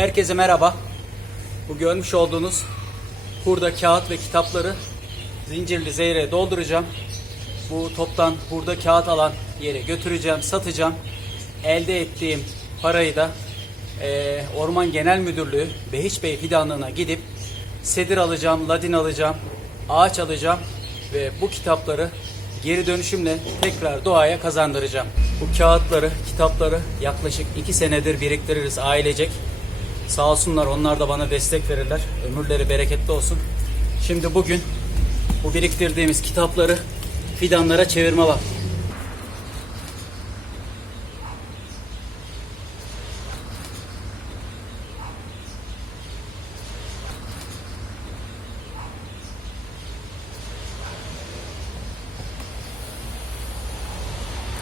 Herkese merhaba. Bu görmüş olduğunuz hurda kağıt ve kitapları zincirli zeyre dolduracağım. Bu toptan hurda kağıt alan yere götüreceğim, satacağım. Elde ettiğim parayı da eee, Orman Genel Müdürlüğü Behiç Bey fidanlığına gidip sedir alacağım, ladin alacağım, ağaç alacağım ve bu kitapları geri dönüşümle tekrar doğaya kazandıracağım. Bu kağıtları, kitapları yaklaşık iki senedir biriktiririz ailecek. Sağ olsunlar onlar da bana destek verirler. Ömürleri bereketli olsun. Şimdi bugün bu biriktirdiğimiz kitapları fidanlara çevirme var.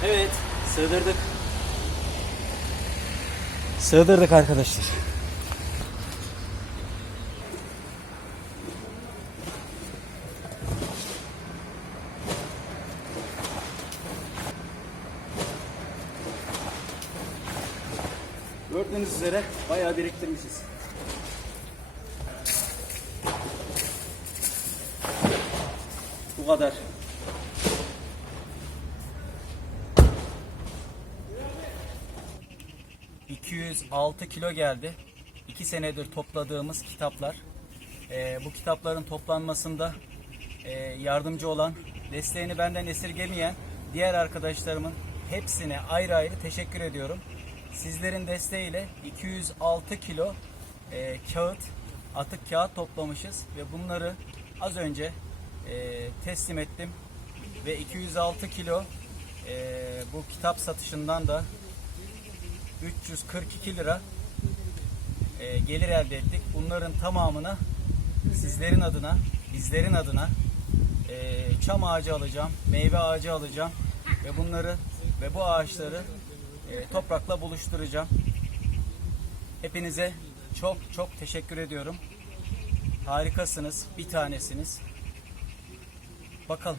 Evet, sığdırdık. Sığdırdık arkadaşlar. Gördüğünüz üzere bayağı biriktirmişiz. Bu kadar. ...206 kilo geldi. 2 senedir topladığımız kitaplar. Ee, bu kitapların toplanmasında e, yardımcı olan, desteğini benden esirgemeyen diğer arkadaşlarımın hepsine ayrı ayrı teşekkür ediyorum. Sizlerin desteğiyle 206 kilo e, kağıt, atık kağıt toplamışız ve bunları az önce e, teslim ettim. Ve 206 kilo e, bu kitap satışından da 342 lira e, gelir elde ettik. Bunların tamamına sizlerin adına, bizlerin adına e, çam ağacı alacağım, meyve ağacı alacağım ve bunları ve bu ağaçları toprakla buluşturacağım. Hepinize çok çok teşekkür ediyorum. Harikasınız, bir tanesiniz. Bakalım.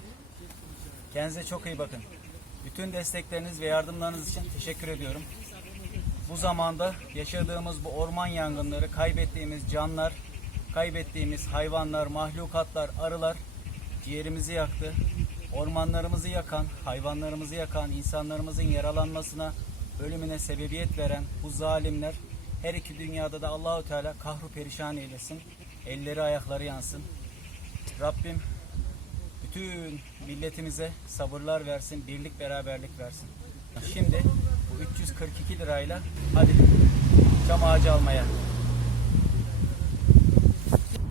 Kendinize çok iyi bakın. Bütün destekleriniz ve yardımlarınız için teşekkür ediyorum. Bu zamanda yaşadığımız bu orman yangınları, kaybettiğimiz canlar, kaybettiğimiz hayvanlar, mahlukatlar, arılar ciğerimizi yaktı. Ormanlarımızı yakan, hayvanlarımızı yakan, insanlarımızın yaralanmasına, ölümüne sebebiyet veren bu zalimler her iki dünyada da Allahu Teala kahru perişan eylesin. Elleri ayakları yansın. Rabbim bütün milletimize sabırlar versin, birlik beraberlik versin. Şimdi bu 342 lirayla hadi çam ağacı almaya.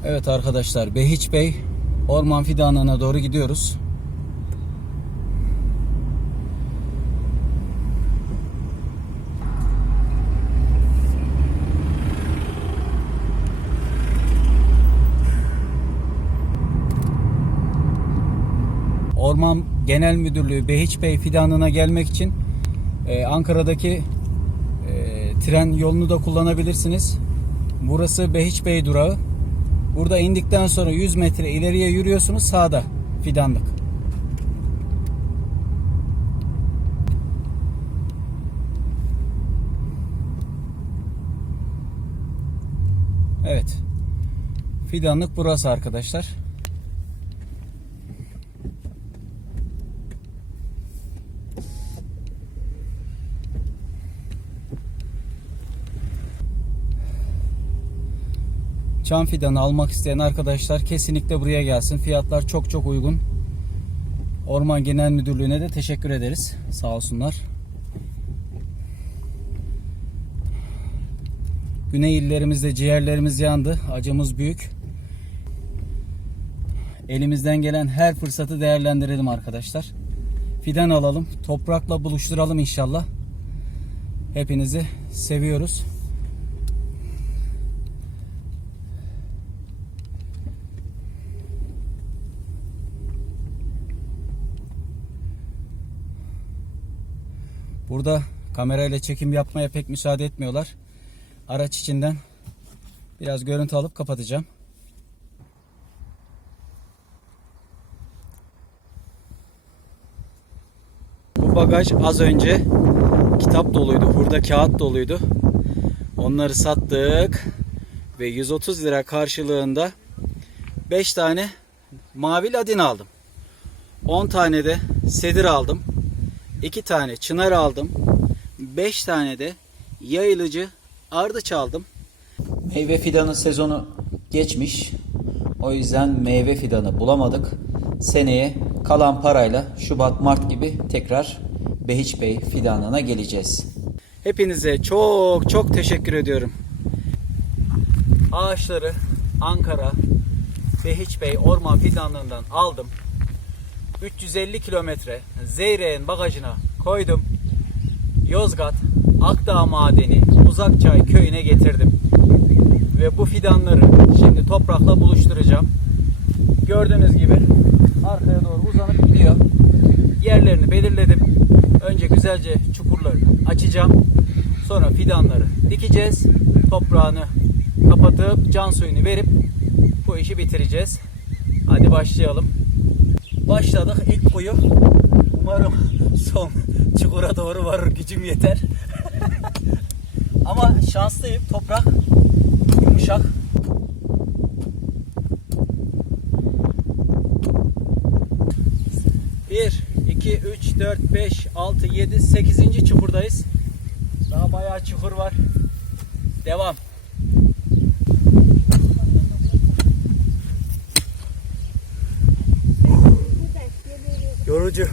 Evet arkadaşlar Behiç Bey Orman Fidanlığı'na doğru gidiyoruz. Orman Genel Müdürlüğü Behiç Bey fidanlığına gelmek için e, Ankara'daki e, tren yolunu da kullanabilirsiniz. Burası Behiç Bey durağı. Burada indikten sonra 100 metre ileriye yürüyorsunuz sağda fidanlık. Evet. Fidanlık burası arkadaşlar. Çam fidanı almak isteyen arkadaşlar kesinlikle buraya gelsin. Fiyatlar çok çok uygun. Orman Genel Müdürlüğü'ne de teşekkür ederiz. Sağ olsunlar. Güney illerimizde ciğerlerimiz yandı. Acımız büyük. Elimizden gelen her fırsatı değerlendirelim arkadaşlar. Fidan alalım. Toprakla buluşturalım inşallah. Hepinizi seviyoruz. Burada kamerayla çekim yapmaya pek müsaade etmiyorlar. Araç içinden biraz görüntü alıp kapatacağım. Bu bagaj az önce kitap doluydu. Burada kağıt doluydu. Onları sattık ve 130 lira karşılığında 5 tane mavi ladin aldım. 10 tane de sedir aldım. 2 tane çınar aldım. 5 tane de yayılıcı ardıç aldım. Meyve fidanı sezonu geçmiş. O yüzden meyve fidanı bulamadık. Seneye kalan parayla Şubat Mart gibi tekrar Behiç Bey fidanına geleceğiz. Hepinize çok çok teşekkür ediyorum. Ağaçları Ankara Behiç Bey Orman Fidanlığı'ndan aldım. 350 kilometre Zeyrek'in bagajına koydum. Yozgat Akdağ Madeni Uzakçay köyüne getirdim. Ve bu fidanları şimdi toprakla buluşturacağım. Gördüğünüz gibi arkaya doğru uzanıp gidiyor. Yerlerini belirledim. Önce güzelce çukurları açacağım. Sonra fidanları dikeceğiz. Toprağını kapatıp can suyunu verip bu işi bitireceğiz. Hadi başlayalım. Başladık ilk kuyu. Umarım son çukura doğru varır gücüm yeter. Ama şanslıyım. Toprak yumuşak. Bir, iki, üç, dört, beş, altı, yedi, sekizinci çukurdayız. Daha bayağı çukur var. Devam. Yorucu.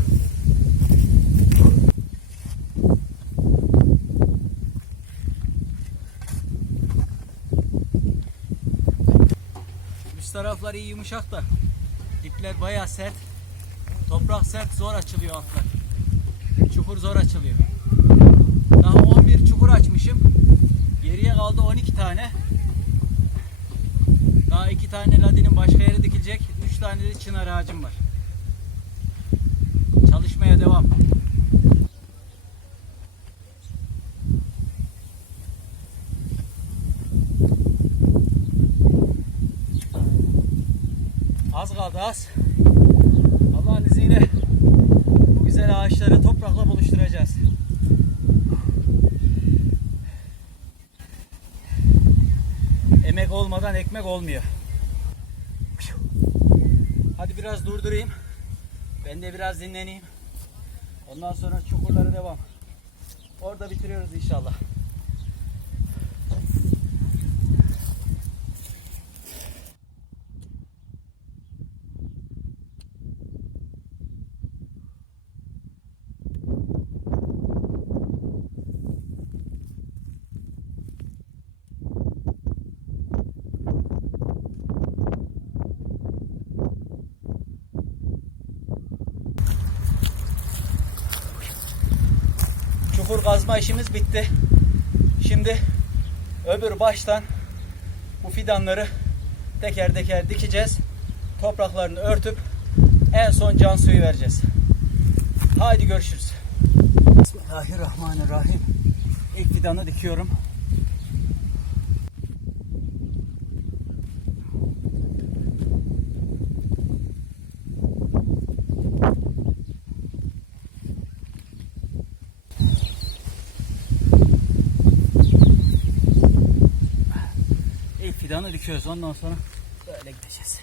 Üst taraflar iyi yumuşak da dipler bayağı sert. Toprak sert zor açılıyor altlar. Çukur zor açılıyor. Daha 11 çukur açmışım. Geriye kaldı 12 tane. Daha 2 tane ladinin başka yere dikilecek. 3 tane de çınar ağacım var. Çalışmaya devam. Az kaldı az. Allah'ın izniyle bu güzel ağaçları toprakla buluşturacağız. Emek olmadan ekmek olmuyor. Hadi biraz durdurayım. Ben de biraz dinleneyim. Ondan sonra çukurlara devam. Orada bitiriyoruz inşallah. Çukur kazma işimiz bitti. Şimdi öbür baştan bu fidanları teker teker dikeceğiz. Topraklarını örtüp en son can suyu vereceğiz. Haydi görüşürüz. Bismillahirrahmanirrahim. İlk fidanı dikiyorum. İlk fidanı dikiyoruz. Ondan sonra böyle gideceğiz.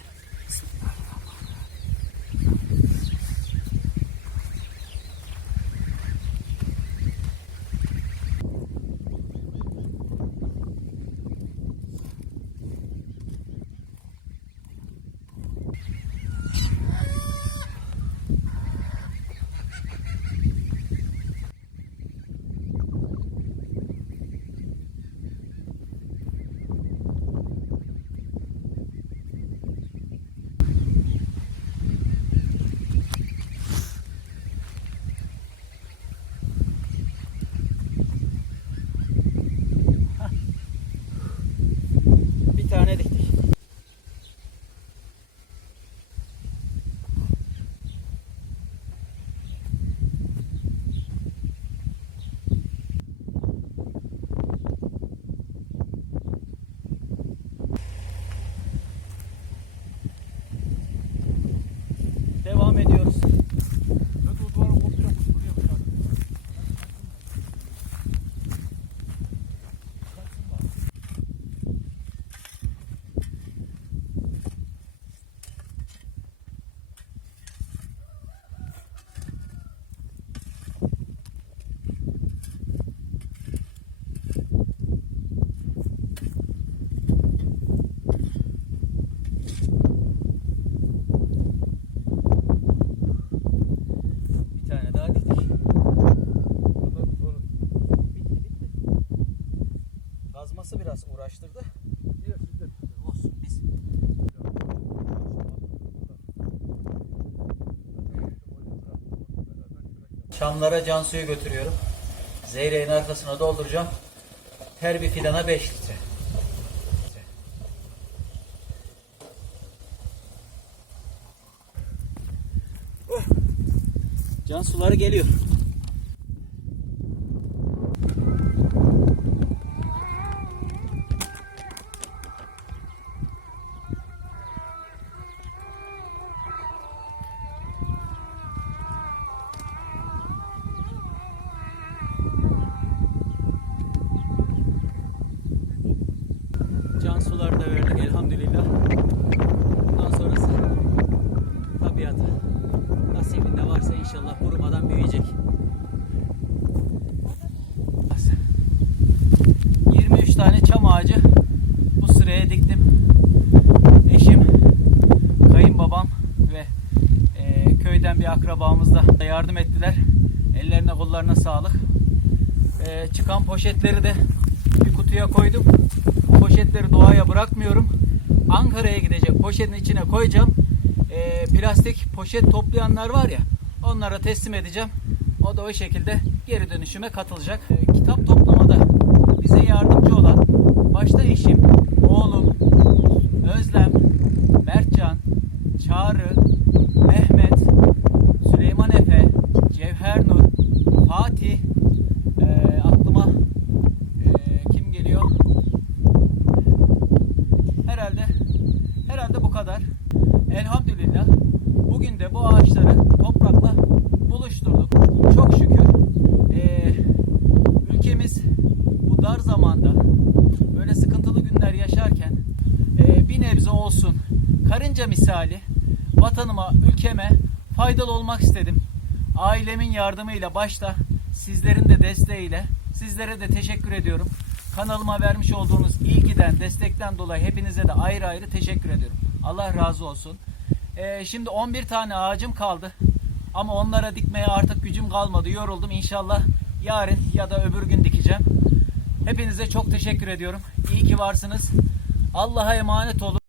Uğraştırdı. Olsun biz. Çamlara can suyu götürüyorum. Zeyreğin arkasına dolduracağım. Her bir filana 5 litre. Can suları geliyor. Can suları da verdik elhamdülillah. Bundan sonrası tabiata. Nasibinde varsa inşallah kurumadan büyüyecek. 23 tane çam ağacı bu sıraya diktim. Eşim, kayınbabam ve e, köyden bir akrabamız da yardım ettiler. Ellerine kollarına sağlık. E, çıkan poşetleri de bir kutuya koydum. Poşetleri doğaya bırakmıyorum. Ankara'ya gidecek poşetin içine koyacağım. E, plastik poşet toplayanlar var ya onlara teslim edeceğim. O da o şekilde geri dönüşüme katılacak. E, kitap toplamada bize yardımcı olan başta eşim, oğlum, Özlem, Mertcan, Çağrı, Mehmet, Süleyman Efe, Cevher Nur, Fatih, e, aklıma e, kim geliyor? Herhalde herhalde bu kadar. Elhamdülillah bugün de bu ağaçları toprakla buluşturduk. Çok şükür. E, ülkemiz bu dar zamanda böyle sıkıntılı günler yaşarken e, bir nebze olsun karınca misali vatanıma, ülkeme faydalı olmak istedim. Ailemin yardımıyla başta sizlerin de desteğiyle sizlere de teşekkür ediyorum. Kanalıma vermiş olduğunuz ilgiden, destekten dolayı hepinize de ayrı ayrı teşekkür ediyorum. Allah razı olsun. E, şimdi 11 tane ağacım kaldı. Ama onlara dikmeye artık gücüm kalmadı. Yoruldum. İnşallah yarın ya da öbür gün dikeceğim. Hepinize çok teşekkür ediyorum. İyi ki varsınız. Allah'a emanet olun.